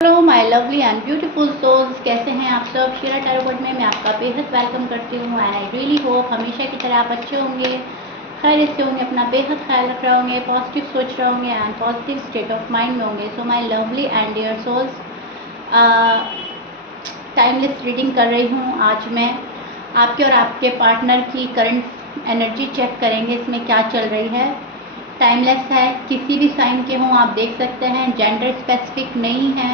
Hello my lovely and beautiful souls, कैसे हैं आप सब। शीरा टैरोट में मैं आपका बेहद वेलकम करती हूँ। आई रियली होप हमेशा की तरह आप अच्छे होंगे, खैरियत से होंगे, अपना बेहद ख्याल रख रहे होंगे, पॉजिटिव सोच रहे होंगे and positive state of mind में होंगे। So my lovely and dear souls, timeless reading कर रही हूँ। आज मैं आपके और आपके पार्टनर की करंट एनर्जी चेक करेंगे, इसमें क्या चल रही है। टाइमलेस है, किसी भी साइन के हों आप देख सकते हैं, जेंडर स्पेसिफिक नहीं है,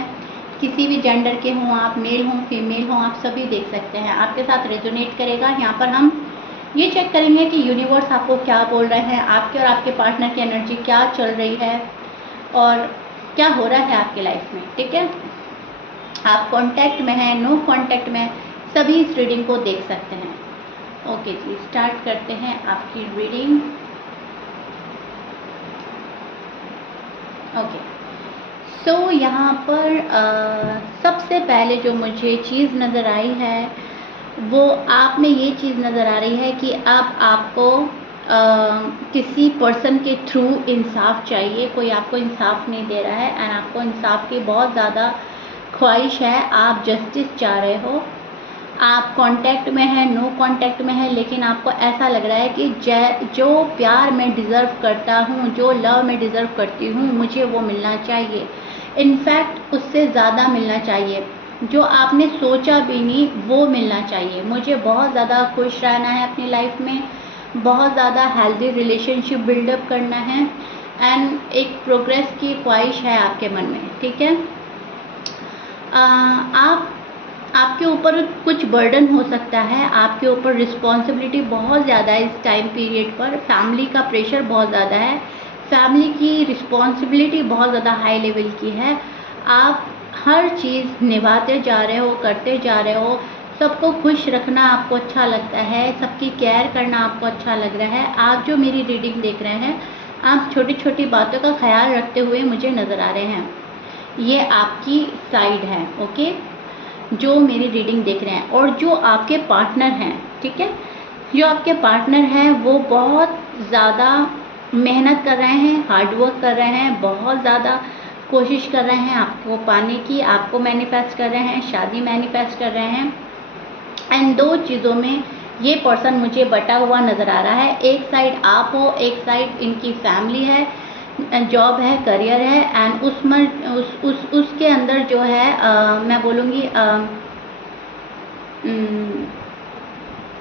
किसी भी जेंडर के हों आप, मेल हों फीमेल हों, आप सभी देख सकते हैं, आपके साथ रेजोनेट करेगा। यहाँ पर हम ये चेक करेंगे कि यूनिवर्स आपको क्या बोल रहे हैं, आपके और आपके पार्टनर की एनर्जी क्या चल रही है और क्या हो रहा है आपके लाइफ में। ठीक है, आप कांटेक्ट में हैं, नो कांटेक्ट में, सभी इस रीडिंग को देख सकते हैं। ओके जी, स्टार्ट करते हैं आपकी रीडिंग। ओके, सो यहाँ पर सबसे पहले जो मुझे चीज़ नज़र आई है वो आप में ये चीज़ नज़र आ रही है कि अब आपको किसी पर्सन के थ्रू इंसाफ चाहिए। कोई आपको इंसाफ नहीं दे रहा है एंड आपको इंसाफ की बहुत ज़्यादा ख्वाहिश है, आप जस्टिस चाह रहे हो। आप कांटेक्ट में हैं, नो कांटेक्ट में है, लेकिन आपको ऐसा लग रहा है कि जो प्यार मैं डिज़र्व करता हूँ, जो लव मैं डिज़र्व करती हूँ, मुझे वो मिलना चाहिए। इनफैक्ट उससे ज़्यादा मिलना चाहिए, जो आपने सोचा भी नहीं वो मिलना चाहिए। मुझे बहुत ज़्यादा खुश रहना है अपनी लाइफ में, बहुत ज़्यादा हेल्दी रिलेशनशिप बिल्डअप करना है एंड एक प्रोग्रेस की ख्वाहिश है आपके मन में। ठीक है, आपके ऊपर कुछ बर्डन हो सकता है, आपके ऊपर रिस्पॉन्सिबिलिटी बहुत ज़्यादा है इस टाइम पीरियड पर, फैमिली का प्रेशर बहुत ज़्यादा है, फैमिली की रिस्पॉन्सिबिलिटी बहुत ज़्यादा हाई लेवल की है। आप हर चीज़ निभाते जा रहे हो, करते जा रहे हो, सबको खुश रखना आपको अच्छा लगता है, सबकी केयर करना आपको अच्छा लग रहा है। आप जो मेरी रीडिंग देख रहे हैं, आप छोटी छोटी बातों का ख्याल रखते हुए मुझे नज़र आ रहे हैं। ये आपकी साइड है, ओके, जो मेरी रीडिंग देख रहे हैं। और जो आपके पार्टनर हैं, ठीक है, जो आपके पार्टनर हैं वो बहुत ज़्यादा मेहनत कर रहे हैं, हार्डवर्क कर रहे हैं, बहुत ज़्यादा कोशिश कर रहे हैं आपको पाने की, आपको मैनिफेस्ट कर रहे हैं, शादी मैनिफेस्ट कर रहे हैं। एंड दो चीज़ों में ये पर्सन मुझे बटा हुआ नज़र आ रहा है। एक साइड आप हो, एक साइड इनकी फैमिली है, जॉब है, करियर है एंड उसके अंदर जो है मैं बोलूँगी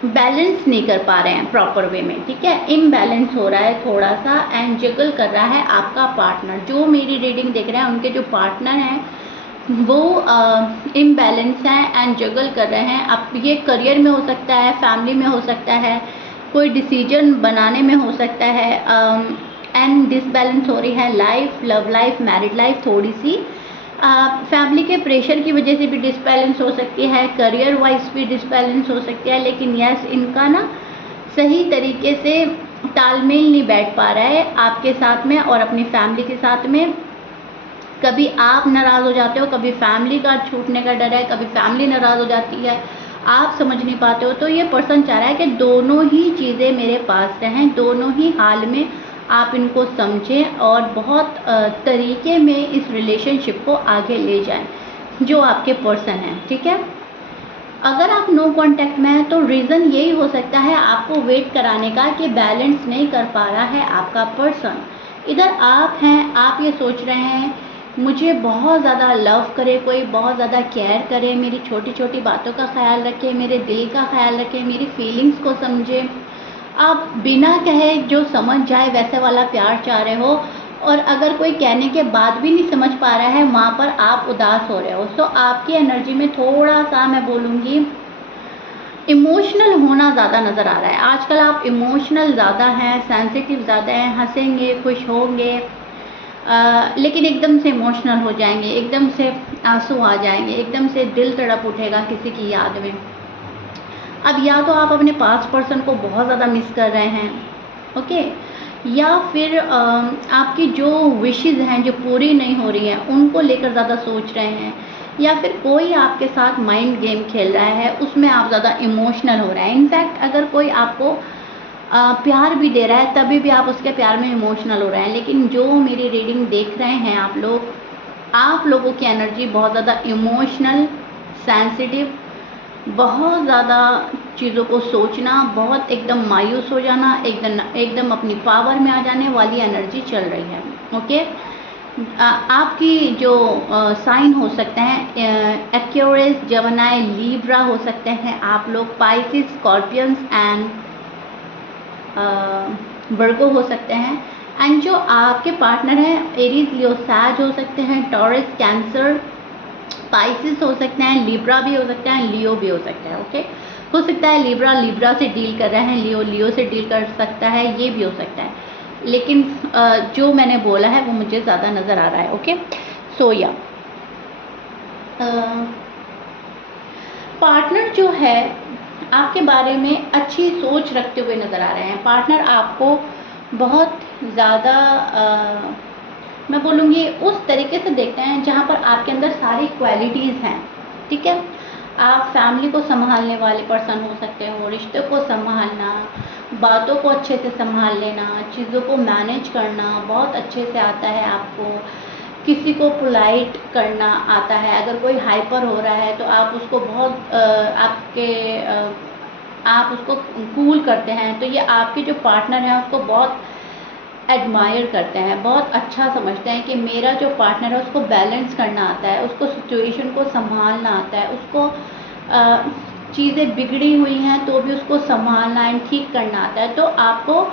बैलेंस नहीं कर पा रहे हैं प्रॉपर वे में। ठीक है, इम्बैलेंस हो रहा है थोड़ा सा एंड जगल कर रहा है आपका पार्टनर। जो मेरी रीडिंग देख रहे हैं उनके जो पार्टनर हैं वो इम्बैलेंस हैं एंड जगल कर रहे हैं। अब ये करियर में हो सकता है, फैमिली में हो सकता है, कोई डिसीजन बनाने में हो सकता है एंड डिसबैलेंस हो रही है life, love life, married life, थोड़ी सी फैमिली के प्रेशर की वजह से भी डिसबैलेंस हो सकती है, करियर वाइज भी डिसबैलेंस हो सकती है। लेकिन यस, इनका ना सही तरीके से तालमेल नहीं बैठ पा रहा है आपके साथ में और अपनी फैमिली के साथ में। कभी आप नाराज़ हो जाते हो, कभी फैमिली का छूटने का डर है, कभी फैमिली नाराज़ हो जाती है, आप समझ नहीं पाते हो। तो ये पर्सन चाह रहा है कि दोनों ही चीज़ें मेरे पास रहें, दोनों ही हाल में आप इनको समझें और बहुत तरीके में इस रिलेशनशिप को आगे ले जाएं, जो आपके पर्सन हैं। ठीक है, अगर आप नो कांटेक्ट में हैं तो रीज़न यही हो सकता है आपको वेट कराने का कि बैलेंस नहीं कर पा रहा है आपका पर्सन। इधर आप हैं, आप ये सोच रहे हैं मुझे बहुत ज़्यादा लव करे, कोई बहुत ज़्यादा केयर करे, मेरी छोटी छोटी बातों का ख्याल रखे, मेरे दिल का ख्याल रखे, मेरी फीलिंग्स को समझे। आप बिना कहे जो समझ जाए वैसे वाला प्यार चाह रहे हो और अगर कोई कहने के बाद भी नहीं समझ पा रहा है वहाँ पर आप उदास हो रहे हो। सो आपकी एनर्जी में थोड़ा सा मैं बोलूँगी इमोशनल होना ज़्यादा नज़र आ रहा है। आजकल आप इमोशनल ज़्यादा हैं, सेंसिटिव ज़्यादा हैं, हंसेंगे, खुश होंगे लेकिन एकदम से इमोशनल हो जाएंगे, एकदम से आंसू आ जाएंगे, एकदम से दिल तड़प उठेगा किसी की याद में। अब या तो आप अपने पास्ट पर्सन को बहुत ज़्यादा मिस कर रहे हैं, ओके, या फिर आपकी जो विशेज़ हैं जो पूरी नहीं हो रही हैं उनको लेकर ज़्यादा सोच रहे हैं, या फिर कोई आपके साथ माइंड गेम खेल रहा है, उसमें आप ज़्यादा इमोशनल हो रहे हैं। इनफैक्ट अगर कोई आपको प्यार भी दे रहा है तभी भी आप उसके प्यार में इमोशनल हो रहे हैं। लेकिन जो मेरी रीडिंग देख रहे हैं आप लोग, आप लोगों की एनर्जी बहुत ज़्यादा इमोशनल, सेंसिटिव, बहुत ज़्यादा चीज़ों को सोचना, बहुत एकदम मायूस हो जाना, एकदम एकदम अपनी पावर में आ जाने वाली एनर्जी चल रही है। ओके, आपकी जो साइन हो सकते हैं एक्वेरियस, जेमिनी, लिब्रा हो सकते हैं आप लोग, पाइसिस, स्कॉर्पियंस एंड वर्गो हो सकते हैं। एंड जो आपके पार्टनर हैं एरीज, लियो, सैज हो सकते हैं, टॉरस, कैंसर, पाइसिस हो सकते हैं, लिब्रा भी हो सकते हैं, लियो भी हो सकता है। ओके, हो सकता है लिब्रा से डील कर रहे हैं, लियो से डील कर सकता है, ये भी हो सकता है, लेकिन जो मैंने बोला है वो मुझे ज़्यादा नज़र आ रहा है। ओके, सो या पार्टनर जो है आपके बारे में अच्छी सोच रखते हुए नज़र आ रहे हैं। पार्टनर आपको बहुत ज़्यादा मैं बोलूँगी उस तरीके से देखते हैं जहाँ पर आपके अंदर सारी क्वालिटीज़ हैं। ठीक है, आप फैमिली को संभालने वाले पर्सन हो सकते हो, रिश्तों को संभालना, बातों को अच्छे से संभाल लेना, चीज़ों को मैनेज करना बहुत अच्छे से आता है आपको, किसी को पोलाइट करना आता है। अगर कोई हाइपर हो रहा है तो आप उसको बहुत आप उसको कूल करते हैं, तो ये आपके जो पार्टनर हैं उसको बहुत एडमायर करते हैं, बहुत अच्छा समझते हैं कि मेरा जो पार्टनर है उसको बैलेंस करना आता है, उसको सिचुएशन को संभालना आता है, उसको चीज़ें बिगड़ी हुई हैं तो भी उसको संभालना एंड ठीक करना आता है। तो आपको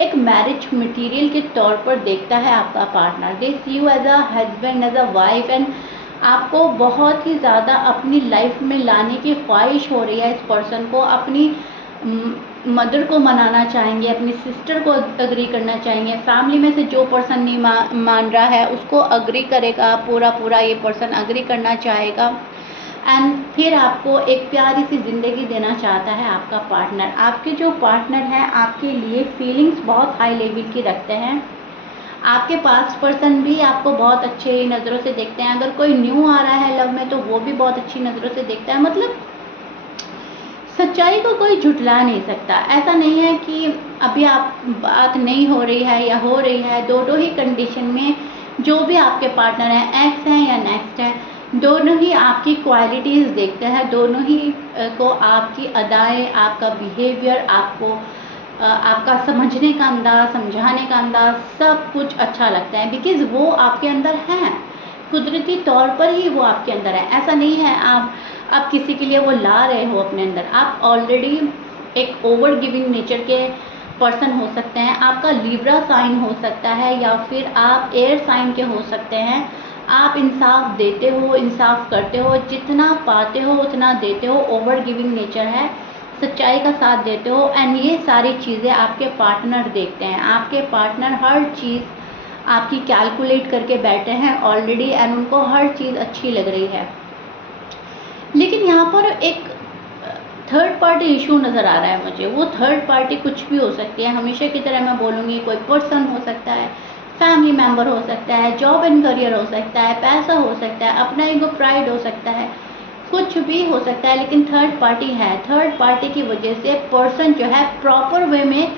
एक मैरिज मटेरियल के तौर पर देखता है आपका partner. They see you as a husband, as a wife, and आपको बहुत ही ज़्यादा अपनी लाइफ में लाने की ख्वाहिश हो रही है। इस पर्सन को अपनी मदर को मनाना चाहेंगे, अपनी सिस्टर को अग्री करना चाहेंगे, फैमिली में से जो पर्सन नहीं मान रहा है उसको अग्री करेगा, पूरा ये पर्सन अग्री करना चाहेगा, एंड फिर आपको एक प्यारी सी ज़िंदगी देना चाहता है आपका पार्टनर। आपके जो पार्टनर हैं आपके लिए फीलिंग्स बहुत हाई लेवल की रखते हैं। आपके पास पर्सन भी आपको बहुत अच्छे नज़रों से देखते हैं। अगर कोई न्यू आ रहा है लव में तो वो भी बहुत अच्छी नज़रों से देखता है। मतलब सच्चाई को कोई झुठला नहीं सकता। ऐसा नहीं है कि अभी आप बात नहीं हो रही है या हो रही है, दोनों ही कंडीशन में जो भी आपके पार्टनर हैं, एक्स हैं या नेक्स्ट हैं, दोनों ही आपकी क्वालिटीज़ देखते हैं, दोनों ही को आपकी अदाएँ, आपका बिहेवियर, आपका समझने का अंदाज़, समझाने का अंदाज़ सब कुछ अच्छा लगता है, बिकॉज़ वो आपके अंदर हैं, कुदरती तौर पर ही वो आपके अंदर है। ऐसा नहीं है आप किसी के लिए वो ला रहे हो अपने अंदर। आप ऑलरेडी एक ओवर गिविंग नेचर के पर्सन हो सकते हैं। आपका लिब्रा साइन हो सकता है या फिर आप एयर साइन के हो सकते हैं। आप इंसाफ देते हो, इंसाफ करते हो, जितना पाते हो उतना देते हो, ओवर गिविंग नेचर है, सच्चाई का साथ देते हो, एंड ये सारी चीज़ें आपके पार्टनर देखते हैं। आपके पार्टनर हर चीज़ आपकी कैलकुलेट करके बैठे हैं ऑलरेडी, एंड उनको हर चीज़ अच्छी लग रही है। लेकिन यहाँ पर एक थर्ड पार्टी इशू नज़र आ रहा है मुझे। वो थर्ड पार्टी कुछ भी हो सकती है, हमेशा की तरह मैं बोलूँगी, कोई पर्सन हो सकता है, फैमिली मेम्बर हो सकता है, जॉब एंड करियर हो सकता है, पैसा हो सकता है, अपना ईगो, प्राइड हो सकता है, कुछ भी हो सकता है, लेकिन थर्ड पार्टी है। थर्ड पार्टी की वजह से पर्सन जो है प्रॉपर वे में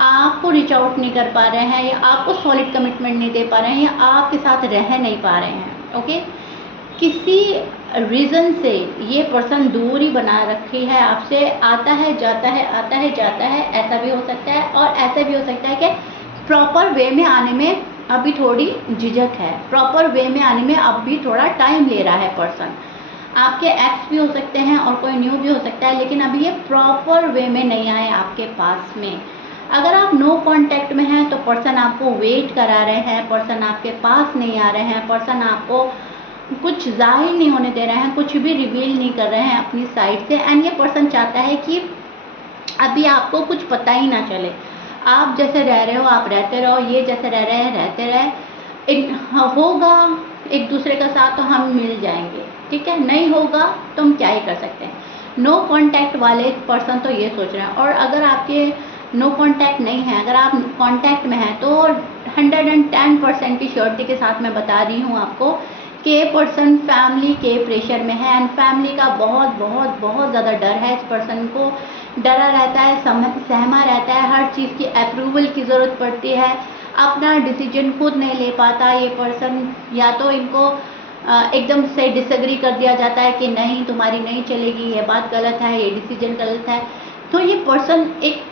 आपको रीच आउट नहीं कर पा रहे हैं, या आपको सॉलिड कमिटमेंट नहीं दे पा रहे हैं, या आपके साथ रह नहीं पा रहे हैं। ओके, किसी रीज़न से ये पर्सन दूरी बना रखी है आपसे, आता है जाता है, आता है जाता है, ऐसा भी हो सकता है। और ऐसा भी हो सकता है कि प्रॉपर वे में आने में अभी थोड़ी झिझक है, प्रॉपर वे में आने में अब भी थोड़ा टाइम ले रहा है पर्सन। आपके एक्स भी हो सकते हैं और कोई न्यू भी हो सकता है, लेकिन अभी ये प्रॉपर वे में नहीं आए आपके पास में। अगर आप नो कांटेक्ट में हैं तो पर्सन आपको वेट करा रहे हैं, पर्सन आपके पास नहीं आ रहे हैं, पर्सन आपको कुछ जाहिर नहीं होने दे रहे हैं, कुछ भी रिवील नहीं कर रहे हैं अपनी साइड से, एंड ये पर्सन चाहता है कि अभी आपको कुछ पता ही ना चले। आप जैसे रह रहे हो आप रहते रहो, ये जैसे रह रहे हैं रहते रहे, होगा एक दूसरे का साथ तो हम मिल जाएंगे, ठीक है, नहीं होगा तो हम क्या ही कर सकते हैं। नो कांटेक्ट वाले पर्सन तो ये सोच रहे हैं। और अगर आपके नो कांटेक्ट नहीं है, अगर आप कांटेक्ट में हैं, तो 110% की श्योरिटी के साथ मैं बता रही हूँ आपको कि पर्सन फैमिली के प्रेशर में है, एंड फैमिली का बहुत बहुत बहुत ज़्यादा डर है। इस पर्सन को डरा रहता है, सहमा रहता है, हर चीज़ की अप्रूवल की ज़रूरत पड़ती है, अपना डिसीजन खुद नहीं ले पाता ये पर्सन, या तो इनको एकदम से डिसएग्री कर दिया जाता है कि नहीं तुम्हारी नहीं चलेगी, ये बात गलत है, ये डिसीजन गलत है, तो ये पर्सन एक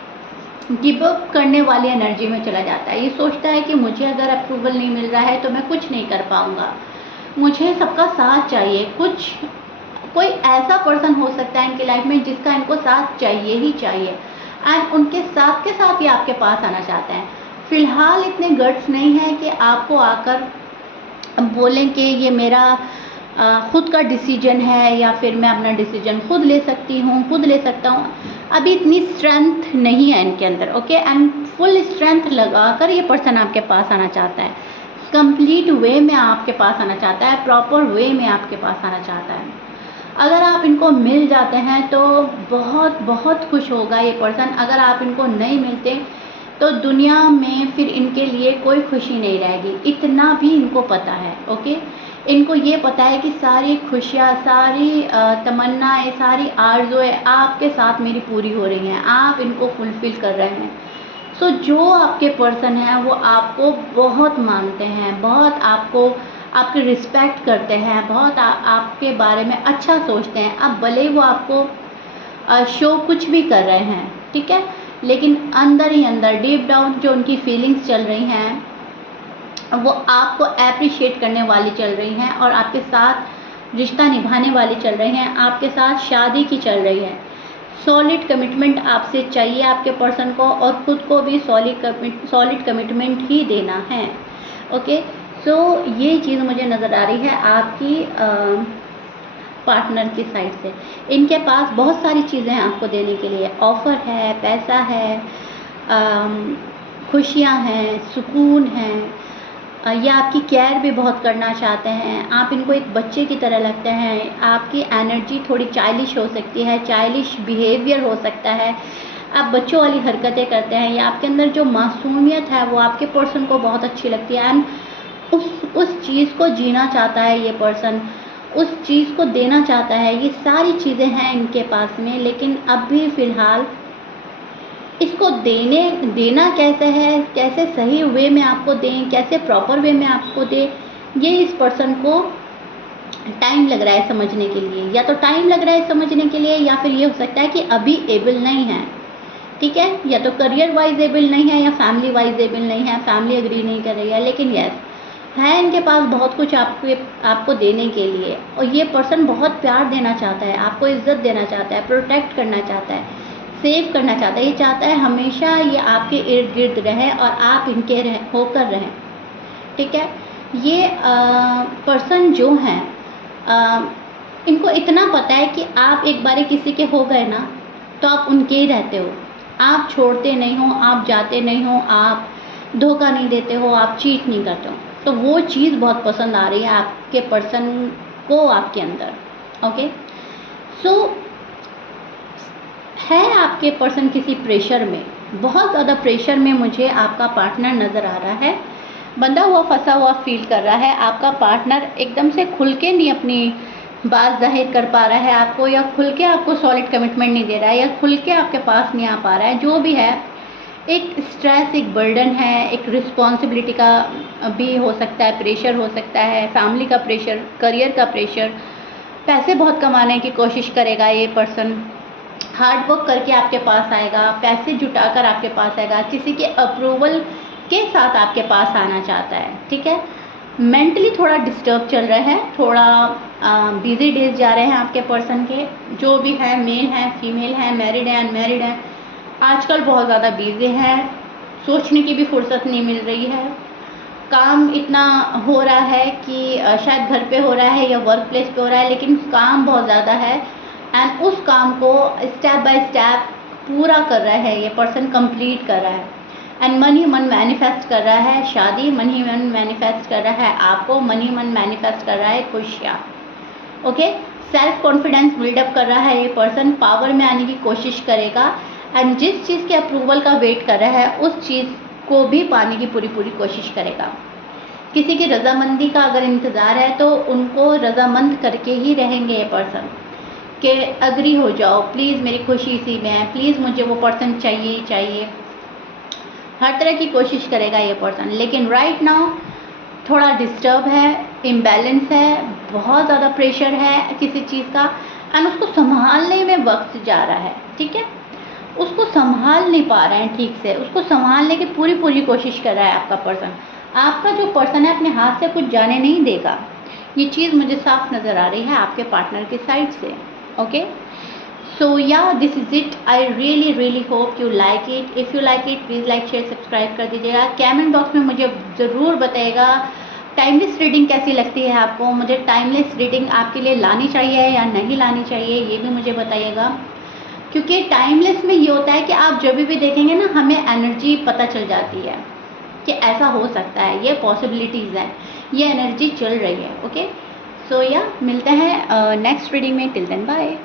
गिव अप करने वाली एनर्जी में चला जाता है। ये सोचता है कि मुझे अगर अप्रूवल नहीं मिल रहा है तो मैं कुछ नहीं कर पाऊँगा, मुझे सबका साथ चाहिए। कोई ऐसा पर्सन हो सकता है इनकी लाइफ में जिसका इनको साथ चाहिए ही चाहिए, एंड उनके साथ के साथ ये आपके पास आना चाहते हैं। फ़िलहाल इतने गट्स नहीं है कि आपको आकर बोलें कि ये मेरा खुद का डिसीजन है, या फिर मैं अपना डिसीजन खुद ले सकती हूँ, खुद ले सकता हूँ। अभी इतनी स्ट्रेंथ नहीं है इनके अंदर, ओके। एंड फुल स्ट्रेंथ लगाकर ये पर्सन आपके पास आना चाहता है, कंप्लीट वे में आपके पास आना चाहता है, प्रॉपर वे में आपके पास आना चाहता है। अगर आप इनको मिल जाते हैं तो बहुत बहुत खुश होगा ये पर्सन। अगर आप इनको नहीं मिलते तो दुनिया में फिर इनके लिए कोई खुशी नहीं रहेगी, इतना भी इनको पता है, ओके। इनको ये पता है कि सारी खुशियाँ, सारी तमन्नाएँ, सारी आरज़ुएँ आपके साथ मेरी पूरी हो रही हैं, आप इनको फुलफ़िल कर रहे हैं। सो जो आपके पर्सन हैं वो आपको बहुत मानते हैं, बहुत आपकी रिस्पेक्ट करते हैं, बहुत आपके बारे में अच्छा सोचते हैं। अब भले ही वो आपको शो कुछ भी कर रहे हैं, ठीक है, लेकिन अंदर ही अंदर डीप डाउन जो उनकी फीलिंग्स चल रही हैं वो आपको एप्रिशिएट करने वाली चल रही हैं, और आपके साथ रिश्ता निभाने वाली चल रही हैं, आपके साथ शादी की चल रही है। सॉलिड कमिटमेंट आपसे चाहिए आपके पर्सन को, और ख़ुद को भी सॉलिड कमिटमेंट ही देना है, ओके। सो ये चीज़ मुझे नज़र आ रही है आपकी पार्टनर की साइड से। इनके पास बहुत सारी चीज़ें हैं आपको देने के लिए, ऑफ़र है, पैसा है, खुशियाँ हैं, सुकून है, या आपकी केयर भी बहुत करना चाहते हैं। आप इनको एक बच्चे की तरह लगते हैं। आपकी एनर्जी थोड़ी चाइल्डिश हो सकती है, चाइल्डिश बिहेवियर हो सकता है, आप बच्चों वाली हरकतें करते हैं, या आपके अंदर जो मासूमियत है वो आपके पर्सन को बहुत अच्छी लगती है, एंड उस चीज़ को जीना चाहता है ये पर्सन, उस चीज़ को देना चाहता है। ये सारी चीज़ें हैं इनके पास में, लेकिन अभी फ़िलहाल इसको देना कैसे है, कैसे सही वे में आपको दें, कैसे प्रॉपर वे में आपको दें, ये इस पर्सन को टाइम लग रहा है समझने के लिए। या तो टाइम लग रहा है समझने के लिए, या फिर ये हो सकता है कि अभी एबल नहीं है, ठीक है, या तो करियर वाइज एबल नहीं है, या फैमिली वाइज एबल नहीं है, फैमिली एग्री नहीं कर रही है। लेकिन यस, है इनके पास बहुत कुछ आपको देने के लिए, और ये पर्सन बहुत प्यार देना चाहता है, आपको इज्जत देना चाहता है, प्रोटेक्ट करना चाहता है, सेव करना चाहता है। ये चाहता है हमेशा ये आपके इर्द गिर्द रहे और आप इनके होकर रहें, ठीक है। ये पर्सन जो हैं इनको इतना पता है कि आप एक बार किसी के हो गए ना तो आप उनके ही रहते हो, आप छोड़ते नहीं हो, आप जाते नहीं हो, आप धोखा नहीं देते हो, आप चीट नहीं करते हो। तो वो चीज़ बहुत पसंद आ रही है आपके पर्सन को आपके अंदर, ओके। सो है आपके पर्सन किसी प्रेशर में, बहुत ज़्यादा प्रेशर में मुझे आपका पार्टनर नज़र आ रहा है। बंधा हुआ फंसा हुआ फील कर रहा है। आपका पार्टनर एकदम से खुल के नहीं अपनी बात जाहिर कर पा रहा है आपको, या खुल के आपको सॉलिड कमिटमेंट नहीं दे रहा है, या खुल के आपके पास नहीं आ पा रहा है। जो भी है, एक स्ट्रेस, एक बर्डन है, एक रिस्पॉन्सिबिलिटी का भी हो सकता है, प्रेशर हो सकता है, फैमिली का प्रेशर, करियर का प्रेशर, पैसे बहुत कमाने की कोशिश करेगा ये पर्सन, हार्ड वर्क करके आपके पास आएगा, पैसे जुटाकर आपके पास आएगा, किसी के अप्रूवल के साथ आपके पास आना चाहता है, ठीक है। मेंटली थोड़ा डिस्टर्ब चल रहा है, थोड़ा बिजी डेज जा रहे हैं आपके पर्सन के। जो भी है, मेल है, फीमेल है, मैरिड है, अनमैरिड है, आजकल बहुत ज़्यादा बिजी है, सोचने की भी फुर्सत नहीं मिल रही है। काम इतना हो रहा है कि शायद घर पे हो रहा है या वर्क प्लेस पे हो रहा है, लेकिन काम बहुत ज़्यादा है, एंड उस काम को स्टेप बाय स्टेप पूरा कर रहा है ये पर्सन, कंप्लीट कर रहा है। एंड मन ही मन मैनिफेस्ट कर रहा है शादी, मन ही मन मैनिफेस्ट कर रहा है आपको, मन ही मन मैनिफेस्ट कर रहा है खुशियाँ, ओके। सेल्फ कॉन्फिडेंस बिल्डअप कर रहा है ये पर्सन, पावर में आने की कोशिश करेगा, एंड जिस चीज़ के अप्रूवल का वेट कर रहा है उस चीज़ को भी पाने की पूरी कोशिश करेगा। किसी की रजामंदी का अगर इंतज़ार है तो उनको रजामंद करके ही रहेंगे ये पर्सन, कि अग्री हो जाओ प्लीज़, मेरी खुशी इसी में है, प्लीज़ मुझे वो पर्सन चाहिए ही चाहिए, हर तरह की कोशिश करेगा ये पर्सन, लेकिन राइट नाउ थोड़ा डिस्टर्ब है, इम्बैलेंस है, बहुत ज़्यादा प्रेशर है किसी चीज़ का, एंड उसको संभालने में वक्त जा रहा है, ठीक है। उसको संभाल नहीं पा रहे हैं ठीक से, उसको संभालने की पूरी कोशिश कर रहा है आपका पर्सन। आपका जो पर्सन है अपने हाथ से कुछ जाने नहीं देगा, ये चीज़ मुझे साफ नज़र आ रही है आपके पार्टनर की साइड से। ओके, सो या this is it. I really hope you like it. If you like it please like share subscribe कर दीजिएगा। कमेंट बॉक्स में मुझे ज़रूर बताइएगा टाइमलेस रीडिंग कैसी लगती है आपको, मुझे टाइमलेस रीडिंग आपके लिए लानी चाहिए या नहीं लानी चाहिए, ये भी मुझे बताइएगा। क्योंकि टाइमलेस में ये होता है कि आप जब भी देखेंगे ना, हमें एनर्जी पता चल जाती है कि ऐसा हो सकता है, ये पॉसिबिलिटीज़ हैं, ये एनर्जी चल रही है। ओके, सो या मिलते हैं नेक्स्ट रीडिंग में। Till then bye.